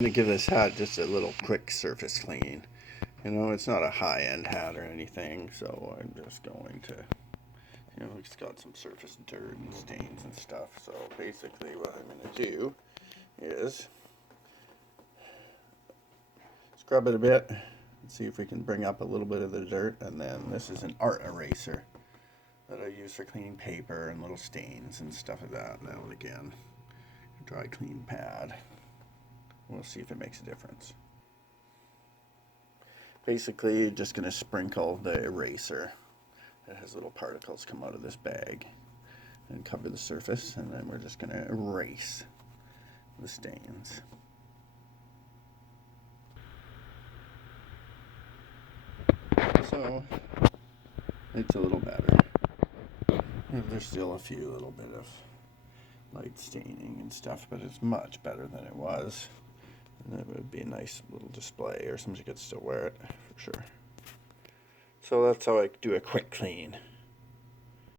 To give this hat just a little quick surface clean. You know, it's not a high-end hat or anything, so I'm just going to, you know, it's got some surface dirt and stains and stuff. So basically what I'm going to do is scrub it a bit and see if we can bring up a little bit of the dirt. And then this is an art eraser that I use for cleaning paper and little stains and stuff like that. Now and again, dry clean pad. We'll see if it makes a difference. Basically, just going to sprinkle the eraser. It has little particles come out of this bag and cover the surface, and then we're just going to erase the stains. So it's a little better. There's still a few little bit of light staining and stuff, but it's much better than it was. And that would be a nice little display, or somebody could still wear it for sure. So that's how I do a quick clean.